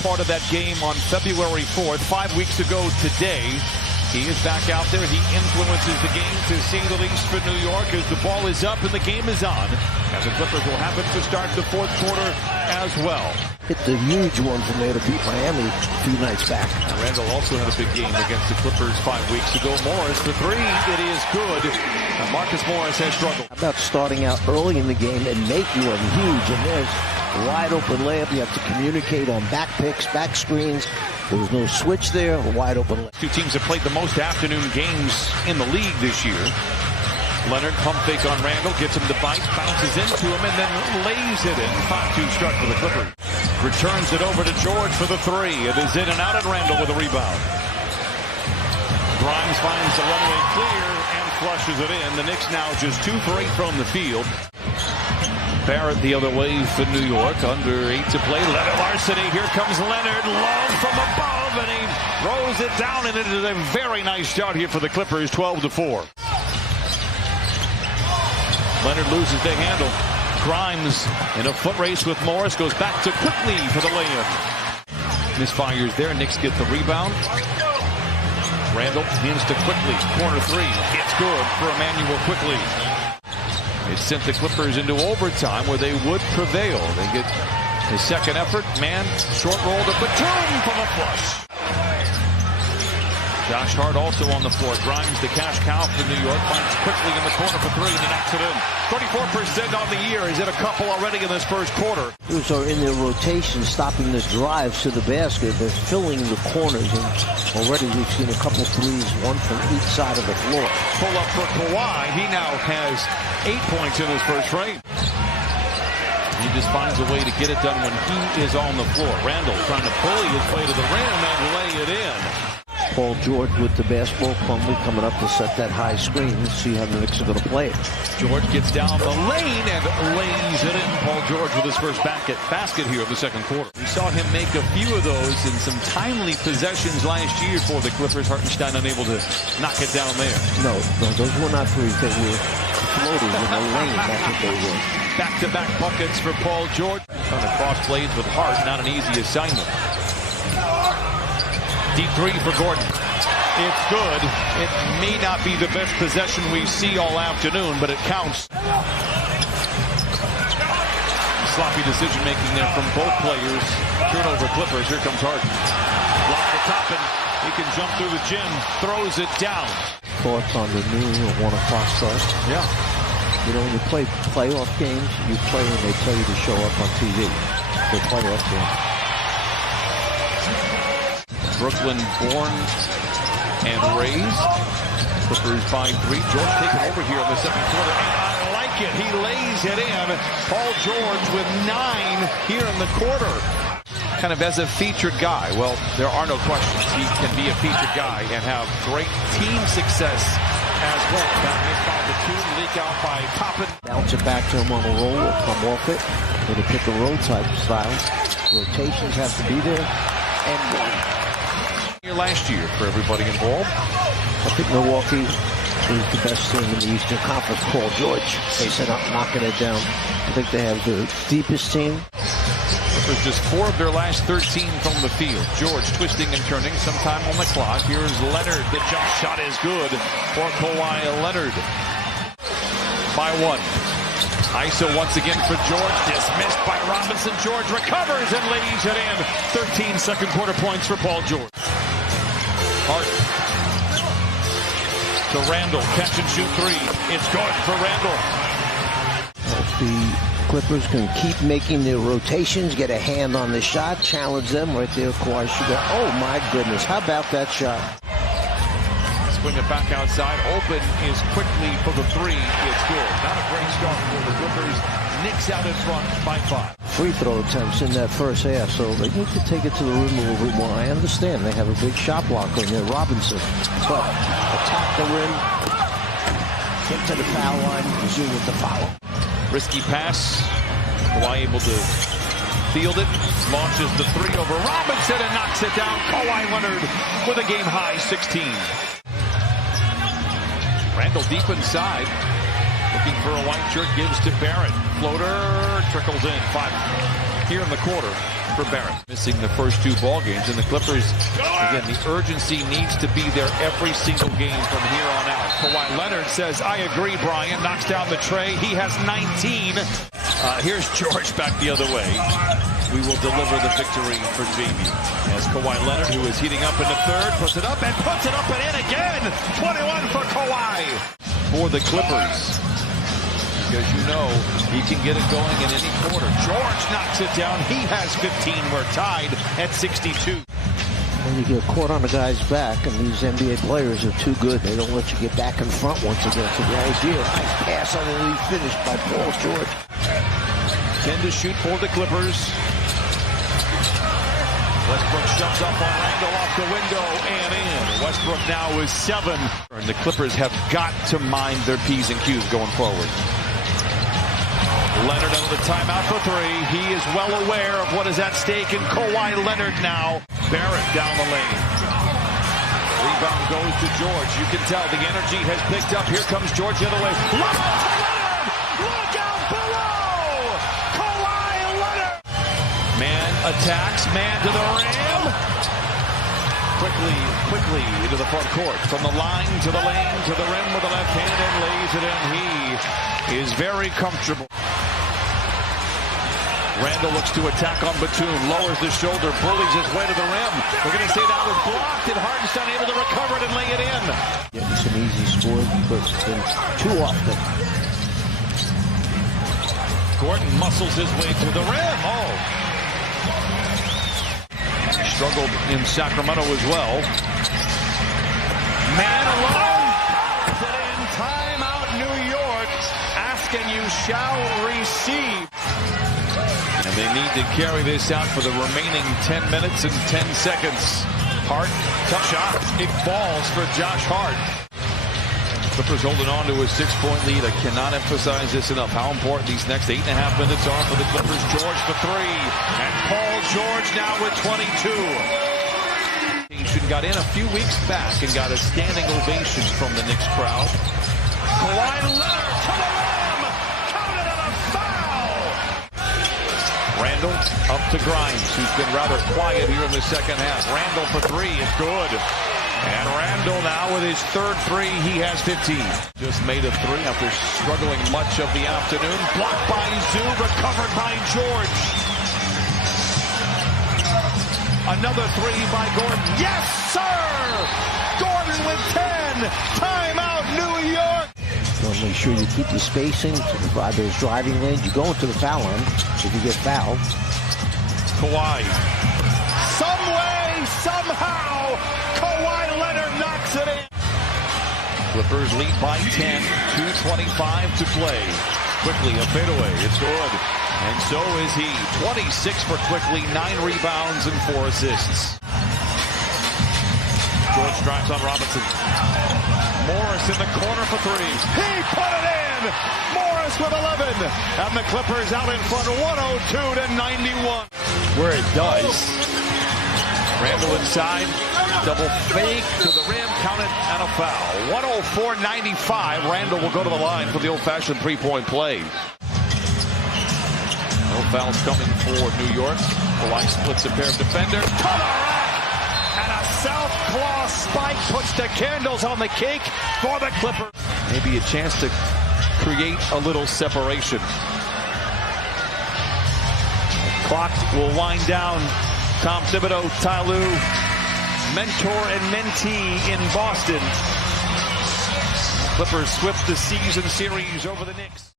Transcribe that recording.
Part of that game on February 4th, 5 weeks ago today. He is back out there. He influences the game, to say the least, for New York, as the ball is up and the game is on. And the Clippers will have it to start the fourth quarter as well. Hit the huge one from there to beat Miami a few nights back. Randall also had a big game against the Clippers 5 weeks ago. Morris for three. It is good. Marcus Morris has struggled. How about starting out early in the game and making one huge? And there's a wide open layup. You have to communicate on back picks, back screens. There was no switch there. A wide open layup. Two teams have played the most afternoon games in the league this year. Leonard pump fake on Randall, gets him to bite, bounces into him, and then lays it in. 5-2 start for the Clippers. Returns it over to George for the three. It is in and out, and Randall with a rebound. Grimes finds the runway clear and flushes it in. The Knicks now just 2 for 8 from the field. Barrett the other way for New York. Under 8 to play. Leonard larceny. Here comes Leonard. Love from above, and he throws it down, and it is a very nice start here for the Clippers. 12-4. Leonard loses the handle. Grimes in a foot race with Morris. Goes back to Quickly for the layup. Misfires there. Knicks get the rebound. Randall hands to Quickly. Corner three. It's good for Emmanuel Quickly. It sent the Clippers into overtime where they would prevail. They get the second effort. Man, short roll to Batum from a flush. Josh Hart also on the floor. Grimes, the cash cow for New York, finds Quickly in the corner for three and knocks it in. 34% on the year. He's hit a couple already in this first quarter. Those are in their rotation, stopping the drives to the basket. They're filling the corners, and already we've seen a couple threes, one from each side of the floor. Pull up for Kawhi. He now has 8 points in his first frame. He just finds a way to get it done when he is on the floor. Randall trying to bully his way to the rim and lay it in. Paul George with the basketball, Plumlee coming up to set that high screen and see how the Knicks are going to play it. George gets down the lane and lays it in. Paul George with his first basket here in the second quarter. We saw him make a few of those in some timely possessions last year for the Clippers. Hartenstein unable to knock it down there. No, those were not threes. They were floating in the lane. That's what they were. Back-to-back buckets for Paul George. Trying to cross blades with Hart, not an easy assignment. Deep three for Gordon. It's good. It may not be the best possession we see all afternoon, but it counts. Sloppy decision-making there from both players. Turnover Clippers. Here comes Harden. Block the top, and he can jump through the gym. Throws it down. Thoughts on the noon or 1 o'clock start? Yeah. You know, when you play playoff games, you play when they tell you to show up on TV. They playoff games. Brooklyn born and raised. Clippers by 3. George taking over here in the second quarter, and I like it. He lays it in. Paul George with 9 here in the quarter. Kind of as a featured guy. Well, there are no questions. He can be a featured guy and have great team success as well. That missed by the 2, leak out by Toppin. Bounce it back to him on a roll or come off it with a pick and roll type style. Rotations have to be there. And last year for everybody involved. I think Milwaukee is the best team in the Eastern Conference. Paul George facing up, knocking it down. I think they have the deepest team. Clippers just 4 of their last 13 from the field. George twisting and turning, sometime on the clock. Here's Leonard. The jump shot is good for Kawhi Leonard. By 1. ISO once again for George. Dismissed by Robinson. George recovers and lays it in. 13 second quarter points for Paul George. Hart to Randall. Catch and shoot 3. It's good for Randall. If the Clippers can keep making their rotations, get a hand on the shot, challenge them right there, Kawhi should go. Oh my goodness, how about that shot? Swing it back outside. Open is Quickly for the 3. It's good. Not a great start for the Clippers. Knicks out in front by 5. Free throw attempts in that first half, so they need to take it to the rim a little bit more. I understand they have a big shot blocker in there, Robinson, but attack the rim, get to the foul line, resume with the foul. Risky pass. Kawhi able to field it. Launches the 3 over Robinson and knocks it down. Kawhi Leonard with a game-high 16. Randall deep inside. Looking for a white shirt, gives to Barrett. Floater trickles in. 5 here in the quarter for for Barrett. Missing the first 2 ball games, and the Clippers, again, the urgency needs to be there every single game from here on out. Kawhi Leonard says, I agree, Brian. Knocks down the tray. He has 19. Here's George back the other way. We will deliver the victory for Jamie. As Kawhi Leonard, who is heating up in the third, puts it up and in again. 21 for Kawhi. For the Clippers. Because you know he can get it going in any quarter. George knocks it down. He has 15. We're tied at 62. When you get caught on the guy's back, and these NBA players are too good. They don't let you get back in front once again. So the idea, nice pass on the lead finish by Paul George. 10 to shoot for the Clippers. Westbrook shoves up on Randle off the window and in. Westbrook now is 7. And the Clippers have got to mind their P's and Q's going forward. Leonard under the timeout for 3. He is well aware of what is at stake in Kawhi Leonard now. Barrett down the lane. Rebound goes to George. You can tell the energy has picked up. Here comes George the other way. Look out below! Kawhi Leonard! Man attacks, man to the rim. Quickly into the front court. From the line to the lane to the rim with the left hand and lays it in. He is very comfortable. Randle looks to attack on Batum, lowers the shoulder, bullies his way to the rim. We're going to say that was blocked, and Harden's unable to recover it and lay it in. Getting some easy scores, but too often. Gordon muscles his way to the rim. Oh. He struggled in Sacramento as well. Man alone. Puts it in. Timeout, New York. Ask and you shall receive. And they need to carry this out for the remaining 10 minutes and 10 seconds. Hart, tough shot. It falls for Josh Hart. Clippers holding on to a 6-point lead. I cannot emphasize this enough, how important these next 8.5 minutes are for the Clippers. George for 3. And Paul George now with 22. Got in a few weeks back and got a standing ovation from the Knicks crowd. Kawhi Leonard to the rim. Counted on a foul. Randle up to Grimes, who's been rather quiet here in the second half. Randle for 3. It's good. And Randle now with his third 3. He has 15. Just made a 3 after struggling much of the afternoon. Blocked by Zoo, recovered by George. Another 3 by Gordon. Yes, sir! Gordon with 10. Timeout, New York. You want to make sure you keep your spacing to provide those driving lanes. You go into the foul line if you get fouled. Kawhi. Some way, somehow, Kawhi Leonard knocks it in. Clippers lead by 10. 2:25 to play. Quickly, a fadeaway. It's good. And so is he. 26 for Quickly, 9 rebounds and 4 assists. George drives on Robinson. Morris in the corner for 3. He put it in! Morris with 11. And the Clippers out in front, 102-91. Where it does. Randle inside. Double fake to the rim. Counted and a foul. 104-95. Randle will go to the line for the old-fashioned 3-point play. No fouls coming for New York. Kawhi splits a pair of defenders. To the rack! And a southpaw spike puts the candles on the cake for the Clippers. Maybe a chance to create a little separation. Clock will wind down. Tom Thibodeau, Ty Lue, mentor and mentee in Boston. Clippers swept the season series over the Knicks.